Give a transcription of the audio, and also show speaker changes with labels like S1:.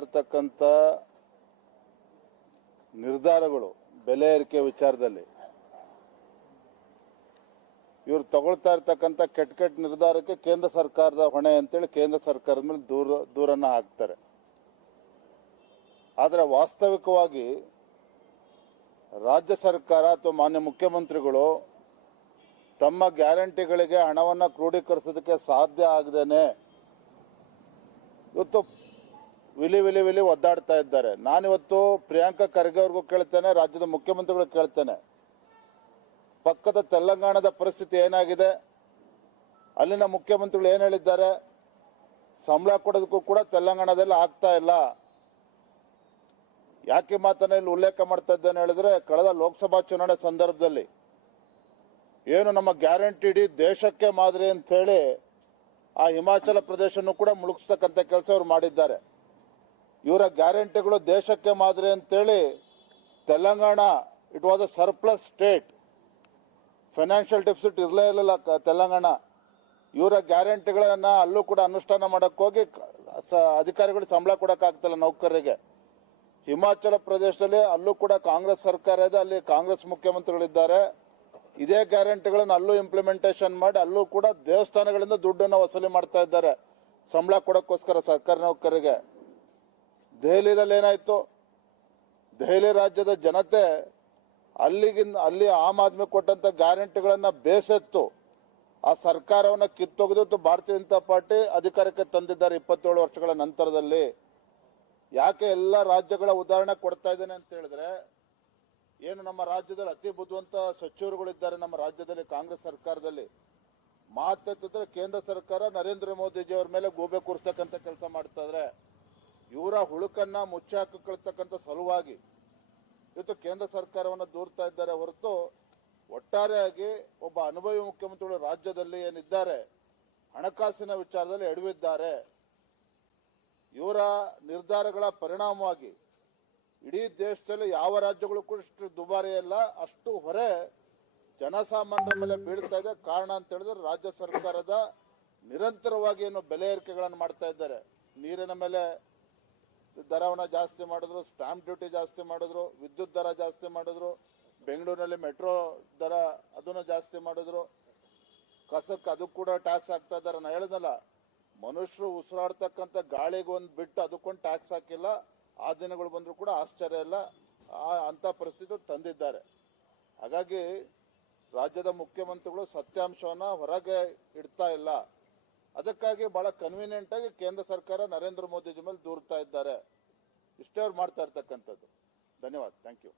S1: ಇರ್ತಕ್ಕಂಥ ನಿರ್ಧಾರಗಳು ಬೆಲೆ ಏರಿಕೆ ವಿಚಾರದಲ್ಲಿ ಇವರು ತಗೊಳ್ತಾ ಇರ್ತಕ್ಕಂಥ ಕೆಟ್ಟ ಕೆಟ್ಟ ನಿರ್ಧಾರಕ್ಕೆ ಕೇಂದ್ರ ಸರ್ಕಾರದ ಹೊಣೆ ಅಂತೇಳಿ ಕೇಂದ್ರ ಸರ್ಕಾರದ ಮೇಲೆ ದೂರ ದೂರನ್ನು ಹಾಕ್ತಾರೆ ಆದರೆ ವಾಸ್ತವಿಕವಾಗಿ ರಾಜ್ಯ ಸರ್ಕಾರ ಅಥವಾ ಮಾನ್ಯ ಮುಖ್ಯಮಂತ್ರಿಗಳು ತಮ್ಮ ಗ್ಯಾರಂಟಿಗಳಿಗೆ ಹಣವನ್ನು ಕ್ರೋಢೀಕರಿಸೋದಕ್ಕೆ ಸಾಧ್ಯ ಆಗದೇನೆ ಇವತ್ತು ವಿಲಿ ವಿಲಿ ವಿಲಿ ಒದ್ದಾಡ್ತಾ ಇದ್ದಾರೆ ನಾನಿವತ್ತು ಪ್ರಿಯಾಂಕಾ ಖರ್ಗೆ ಅವ್ರಿಗೂ ಕೇಳ್ತೇನೆ ರಾಜ್ಯದ ಮುಖ್ಯಮಂತ್ರಿಗಳು ಕೇಳ್ತೇನೆ ಪಕ್ಕದ ತೆಲಂಗಾಣದ ಪರಿಸ್ಥಿತಿ ಏನಾಗಿದೆ ಅಲ್ಲಿನ ಮುಖ್ಯಮಂತ್ರಿಗಳು ಏನು ಹೇಳಿದ್ದಾರೆ ಸಂಬಳ ಕೊಡೋದಕ್ಕೂ ಕೂಡ ತೆಲಂಗಾಣದಲ್ಲಿ ಆಗ್ತಾ ಇಲ್ಲ ಯಾಕೆ ಮಾತನ್ನ ಇಲ್ಲಿ ಉಲ್ಲೇಖ ಮಾಡ್ತಾ ಇದ್ದೇನೆ ಹೇಳಿದ್ರೆ ಕಳೆದ ಲೋಕಸಭಾ ಚುನಾವಣೆ ಸಂದರ್ಭದಲ್ಲಿ ಏನು ನಮ್ಮ ಗ್ಯಾರಂಟಿ ಇಡೀ ದೇಶಕ್ಕೆ ಮಾದರಿ ಅಂತ ಹೇಳಿ ಆ ಹಿಮಾಚಲ ಪ್ರದೇಶನೂ ಕೂಡ ಮುಳುಗಿಸ್ತಕ್ಕಂಥ ಕೆಲಸ ಅವ್ರು ಮಾಡಿದ್ದಾರೆ ಇವರ ಗ್ಯಾರಂಟಿಗಳು ದೇಶಕ್ಕೆ ಮಾದರಿ ಅಂತೇಳಿ Telangana it was a surplus state financial deficit ಇರಲೇ ಇರಲಿಲ್ಲ ತೆಲಂಗಾಣ ಇವರ ಗ್ಯಾರಂಟಿಗಳನ್ನ ಅಲ್ಲೂ ಕೂಡ ಅನುಷ್ಠಾನ ಮಾಡಕ್ಕೆ ಹೋಗಿ ಅಧಿಕಾರಿಗಳು ಸಂಬಳ ಕೊಡೋಕ್ಕಾಗ್ತಿಲ್ಲ ನೌಕರರಿಗೆ ಹಿಮಾಚಲ ಪ್ರದೇಶದಲ್ಲಿ ಅಲ್ಲೂ ಕೂಡ ಕಾಂಗ್ರೆಸ್ ಸರ್ಕಾರ ಇದೆ ಅಲ್ಲಿ ಕಾಂಗ್ರೆಸ್ ಮುಖ್ಯಮಂತ್ರಿಗಳಿದ್ದಾರೆ ಇದೇ ಗ್ಯಾರಂಟಿಗಳನ್ನು ಅಲ್ಲೂ ಇಂಪ್ಲಿಮೆಂಟೇಷನ್ ಮಾಡಿ ಅಲ್ಲೂ ಕೂಡ ದೇವಸ್ಥಾನಗಳಿಂದ ದುಡ್ಡನ್ನು ವಸೂಲಿ ಮಾಡ್ತಾ ಇದ್ದಾರೆ ಸಂಬಳ ಕೊಡಕ್ಕೋಸ್ಕರ ಸರ್ಕಾರಿ ನೌಕರರಿಗೆ ದೆಹಲಿಯಲ್ಲಿ ಏನಾಯ್ತು ದೆಹಲಿ ರಾಜ್ಯದ ಜನತೆ ಅಲ್ಲಿಗಿನ್ ಅಲ್ಲಿ ಆಮ್ ಆದ್ಮಿ ಕೊಟ್ಟಂತ ಗ್ಯಾರಂಟಿಗಳನ್ನು ಬೇಸತ್ತು ಆ ಸರ್ಕಾರವನ್ನ ಕಿತ್ತೊಗೆದಿದ್ದು ಭಾರತೀಯ ಜನತಾ ಪಾರ್ಟಿ ಅಧಿಕಾರಕ್ಕೆ ತಂದಿದ್ದಾರೆ ಇಪ್ಪತ್ತೇಳು ವರ್ಷಗಳ ನಂತರದಲ್ಲಿ ಯಾಕೆ ಎಲ್ಲ ರಾಜ್ಯಗಳ ಉದಾಹರಣೆ ಕೊಡ್ತಾ ಇದ್ದೇನೆ ಅಂತ ಹೇಳಿದ್ರೆ ಏನು ನಮ್ಮ ರಾಜ್ಯದಲ್ಲಿ ಅತಿ ಬುದ್ಧಿವಂತ ಸಚಿವರುಗಳಿದ್ದಾರೆ ನಮ್ಮ ರಾಜ್ಯದಲ್ಲಿ ಕಾಂಗ್ರೆಸ್ ಸರ್ಕಾರದಲ್ಲಿ ಮಾತೆತ್ತಿದ್ರೆ ಕೇಂದ್ರ ಸರ್ಕಾರ ನರೇಂದ್ರ ಅವರ ಮೇಲೆ ಗೋಬೆ ಕೂರಿಸ್ತಕ್ಕಂಥ ಕೆಲಸ ಮಾಡ್ತಾ ಇದ್ರೆ ಇವರ ಮುಚ್ಚಿ ಮುಚ್ಚಾಕಿಕೊಳ್ತಕ್ಕಂಥ ಸಲುವಾಗಿ ಇವತ್ತು ಕೇಂದ್ರ ಸರ್ಕಾರವನ್ನು ದೂರ್ತಾ ಇದ್ದಾರೆ ಹೊರತು ಒಟ್ಟಾರೆಯಾಗಿ ಒಬ್ಬ ಅನುಭವಿ ಮುಖ್ಯಮಂತ್ರಿಗಳು ರಾಜ್ಯದಲ್ಲಿ ಏನಿದ್ದಾರೆ ಹಣಕಾಸಿನ ವಿಚಾರದಲ್ಲಿ ಎಡವಿದ್ದಾರೆ ಇವರ ನಿರ್ಧಾರಗಳ ಪರಿಣಾಮವಾಗಿ ಇಡೀ ದೇಶದಲ್ಲಿ ಯಾವ ರಾಜ್ಯಗಳು ಕೂಡ ಅಷ್ಟು ದುಬಾರಿ ಅಲ್ಲ ಅಷ್ಟು ಹೊರೆ ಜನಸಾಮಾನ್ಯರ ಮೇಲೆ ಬೀಳ್ತಾ ಇದೆ ಕಾರಣ ಅಂತ ಹೇಳಿದ್ರೆ ರಾಜ್ಯ ಸರ್ಕಾರದ ನಿರಂತರವಾಗಿ ಏನು ಬೆಲೆ ಏರಿಕೆಗಳನ್ನು ಮಾಡ್ತಾ ಇದ್ದಾರೆ ನೀರಿನ ಮೇಲೆ ದರವನ್ನ ಜಾಸ್ತಿ ಮಾಡಿದ್ರು ಸ್ಟಾಂಪ್ ಡ್ಯೂಟಿ ಜಾಸ್ತಿ ಮಾಡಿದ್ರು ವಿದ್ಯುತ್ ದರ ಜಾಸ್ತಿ ಮಾಡಿದ್ರು ಬೆಂಗಳೂರಿನಲ್ಲಿ ಮೆಟ್ರೋ ದರ ಅದನ್ನು ಜಾಸ್ತಿ ಮಾಡಿದ್ರು ಕಸಕ್ಕೆ ಅದು ಕೂಡ ಟ್ಯಾಕ್ಸ್ ಹಾಕ್ತಾ ಇದ್ದಾರೆ ನಾನು ಹೇಳಿದಲ್ಲ ಮನುಷ್ಯರು ಉಸಿರಾಡ್ತಕ್ಕಂಥ ಗಾಳಿಗೊಂದು ಬಿಟ್ಟು ಅದಕ್ಕೊಂದು ಟ್ಯಾಕ್ಸ್ ಹಾಕಿಲ್ಲ ಆ ದಿನಗಳು ಬಂದರೂ ಕೂಡ ಆಶ್ಚರ್ಯ ಇಲ್ಲ ಅಂಥ ಪರಿಸ್ಥಿತಿ ತಂದಿದ್ದಾರೆ ಹಾಗಾಗಿ ರಾಜ್ಯದ ಮುಖ್ಯಮಂತ್ರಿಗಳು ಸತ್ಯಾಂಶವನ್ನು ಹೊರಗೆ ಇಡ್ತಾ ಇಲ್ಲ ಅದಕ್ಕಾಗಿ ಬಹಳ ಕನ್ವೀನಿಯಂಟ್ ಆಗಿ ಕೇಂದ್ರ ಸರ್ಕಾರ ನರೇಂದ್ರ ಮೋದಿಜಿ ಮೇಲೆ ದೂರ್ತಾ ಇದ್ದಾರೆ ಇಷ್ಟೇ ಅವ್ರು ಮಾಡ್ತಾ ಇರ್ತಕ್ಕಂಥದ್ದು ಧನ್ಯವಾದ ಥ್ಯಾಂಕ್ ಯು